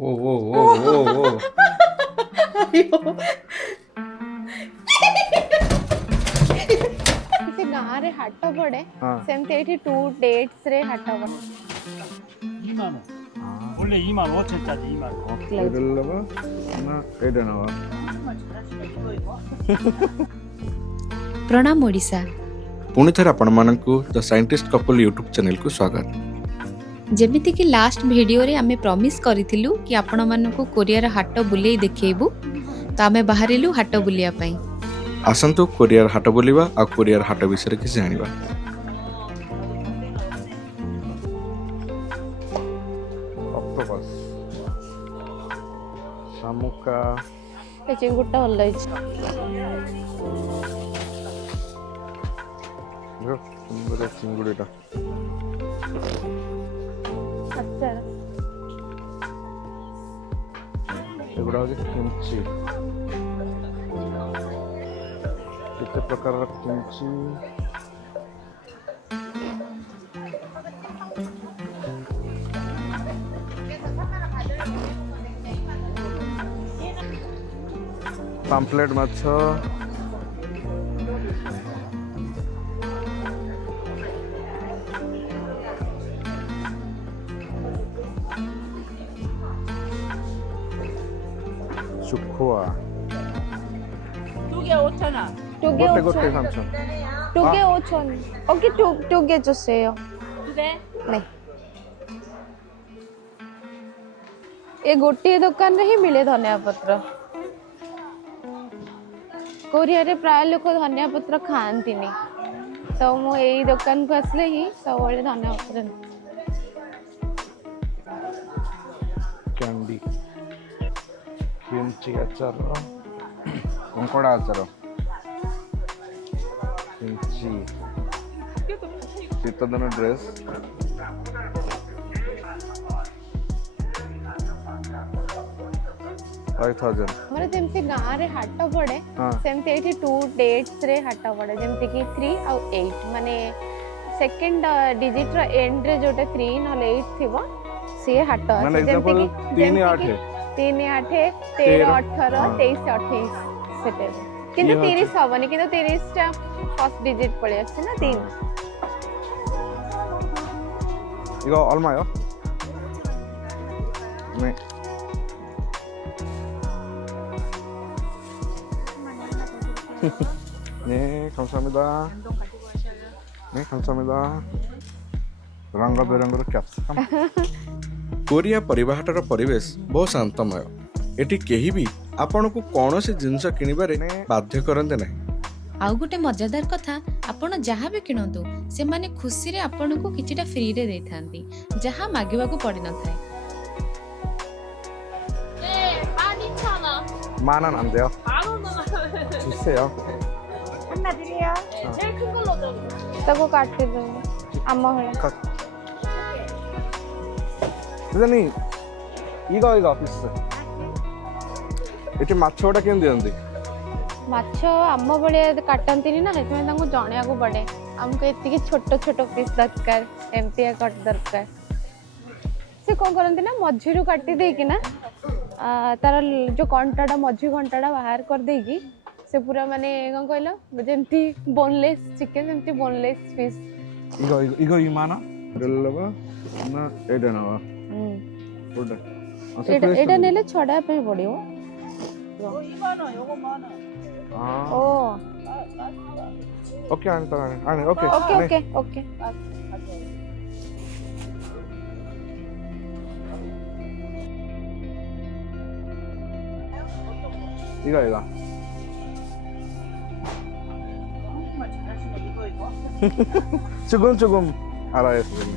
ओ ओ ओ ओ ओ से गाँव रे हाट पड़े हाँ सेमती एठी 2 डेट्स रे हाट पड़े 2만 원. 원래 2만 5천짜리 2만 원. 이럴려고 나 एटा नवा प्रणाम ओडिशा। पुणी थर आपण मानकु the scientist couple YouTube channel को स्वागत। जेमिति कि लास्ट वीडियो रे आमे प्रॉमिस करिथिलु कि आपण मानकु कोरिया रा हाट बुलेई देखैबु, तो आमे बाहरिलु हाट बुलिया पई। आसंतु कोरियार हाट बुलिबा आ कोरियार हाट विषय किसी जानिबा। ऑक्टोपस शामुका ए चिंगुटा हल्ला छि यो सुंदर चिंगुडीटा अच्छा एगुड़ा होची किमची केते प्रकार किमची पाम्पलेट माछ शुखुआ 두개 गोटे गोटे 5천 삼천 두개 5천 오케이 두개 주세요 नहीं ये गोटे दुकान रे ही मिले धनिया पत्र कोरिया रे प्राय लोक धनिया पत्र खाती नहीं तो मु यही दुकान को आसले ही सब धनिया पत्र कैंडी किमची अचार कंकड़ा अचार किमची शीतदिन ड्रेस हमर जेमती गाँव रे हाट पड़े हाँ। सेमती एठी 2 डेट्स रे हाट पड़े जेमती कि 3 और 8 माने सेकंड डिजिट रो एंड रे जोटे 3 नले 8 थिबो से हाट माने एग्जांपल 3 8 3 8 13 18 23 28 सेटे किंतु ये 30 हबनी किंतु 30 टा फर्स्ट डिजिट पड़े अछि ना 3 이거 얼마요? 네. 네, 감사합니다. 네, 감사합니다. रंगबेरंगर कैप्सिकम कोरिया परिवाहटर परिवेश बहुत शांतमय। एटी केही भी आपन को कौनसी जिंस किनिबारे बाध्य करंते नाही। आउ गोटे मजादार कथा, आपण जहा भी किणतु से माने खुशी रे आपण को किछिटा फ्री रे देथांती, जहा मागिबा को पड़ी न थाए। 만원 안 돼요? 주세요. अन्ना दिरिया ताको काट दो अम्मा होला 선생님 이거 피스 ଏଠି ମାଛ ଗୁଡ଼ା କେମିତି ଦିଅନ୍ତି? ମାଛ ଆମ ଭଳିଆ କାଟନ୍ତିନି ନା ସେଥିପାଇଁ ତାଙ୍କୁ ଜଣେଇବାକୁ ପଡେ ଆମକୁ ଏତିକି ଛୋଟ ଛୋଟ ପିସ୍ ଦରକାର ଏମିତିଆ କଟ ଦରକାର ସେ କଣ କରନ୍ତି ନା ମଝିରୁ କାଟି ଦେଇକି ନା ତାର ଯୋଉ କଣ୍ଟାଟା ମଝି କଣ୍ଟାଟା ବାହାର କରିଦେଇକି ସେ ପୁରା ମାନେ କଣ କହିଲ ଯେମିତି ବୋନଲେସ୍ ଚିକେନ ସେମିତି ବୋନଲେସ୍ ପିସ୍ 이거 2만 원? 이럴려고 ନା ଏଇଟା ନେବା କୋଉଟା? ଏଇଟା ନେଲେ ଛଡା ପାଇଁ ପଡିବ ଓ 오케이 아니 오케이 ଓକେ ଓକେ ଓକେ 이거 조금 알아요 선생님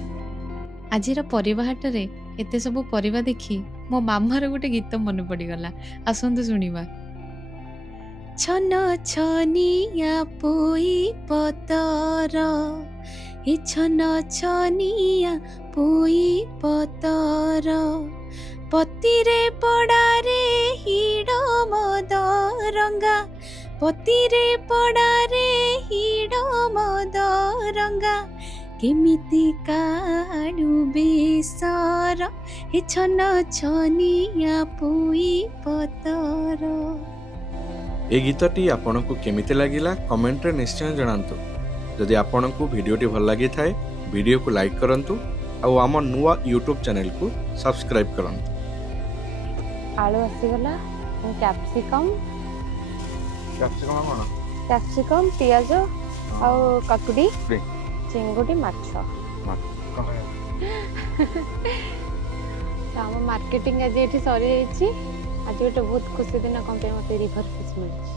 आजिर परिवा हाट रे एते सब परिवा देखी मो मामार गोटे गीत मन पड़ी गला। आसंतु सुनिबा। छन छनिया पोई पतर ए छन छनिया पोई पतर पतिरे पड़ारे हिड़ मदरंगा पतिरे पड़ारे हिड़ मदरंगा କେମିତି କାଳୁ ବେସର ଏ ଛନ ଛନିଆ ପୋଇ ପତର। এই গীতটি ଆପଣଙ୍କୁ କେମିତି ଲାଗିଲା କମେଣ୍ଟରେ ନିଶ୍ଚୟ ଜଣାନ୍ତୁ। ଯଦି ଆପଣଙ୍କୁ ଭିଡ଼ିଓଟି ଭଲ ଲାଗିଥାଏ ଭିଡ଼ିଓକୁ ଲାଇକ୍ କରନ୍ତୁ ଆଉ ଆମ ନୂଆ ୟୁଟ୍ୟୁବ୍ ଚ୍ୟାନେଲକୁ ସବସ୍କ୍ରାଇବ୍ କରନ୍ତୁ। ଆଳୁ ଆସିଗଲା, କ୍ୟାପ୍ସିକମ୍ କ୍ୟାପ୍ସିକମ୍ କ'ଣ? କ୍ୟାପ୍ସିକମ୍ ପିଆଜ ଆଉ କାକୁଡ଼ି କାକୁଡ଼ି। ଚିଙ୍ଗୁଡ଼ି ମାଛ। ତ ଆମ ମାର୍କେଟିଂ ଆଜି ଏଠି ସରିଯାଇଛି। ଆଜି ଗୋଟେ ବହୁତ ଖୁସି ଦିନ, କ'ଣ ପାଇଁ ମୋତେ ରିଭର ଫିସ୍ ମିଳିଛି,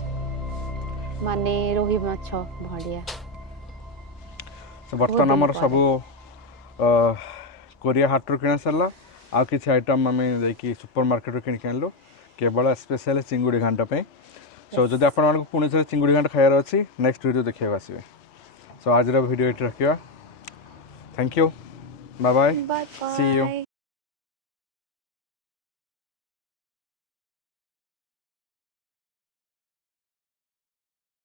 ମାନେ ରୋହି ମାଛ ଭଳିଆ। ବର୍ତ୍ତମାନ ଆମର ସବୁ କୋରିଆ ହାଟରୁ କିଣା ସାରିଲା। ଆଉ କିଛି ଆଇଟମ୍ ଆମେ ଯାଇକି ସୁପର ମାର୍କେଟରୁ କିଣିକି ଆଣିଲୁ କେବଳ ସ୍ପେଶାଲି ଚିଙ୍ଗୁଡ଼ି ଘାଣ୍ଟ ପାଇଁ। ସୋ ଯଦି ଆପଣମାନଙ୍କୁ ପୁଣି ଥରେ ଚିଙ୍ଗୁଡ଼ି ଘାଣ୍ଟ ଖାଇବାର ଅଛି ନେକ୍ସଟ ଭିଡ଼ିଓ ଦେଖିବାକୁ ଆସିବେ। ସୋ ଆଜିର ଭିଡ଼ିଓ ଏଠି ରଖିବା। Thank you, bye bye, see you.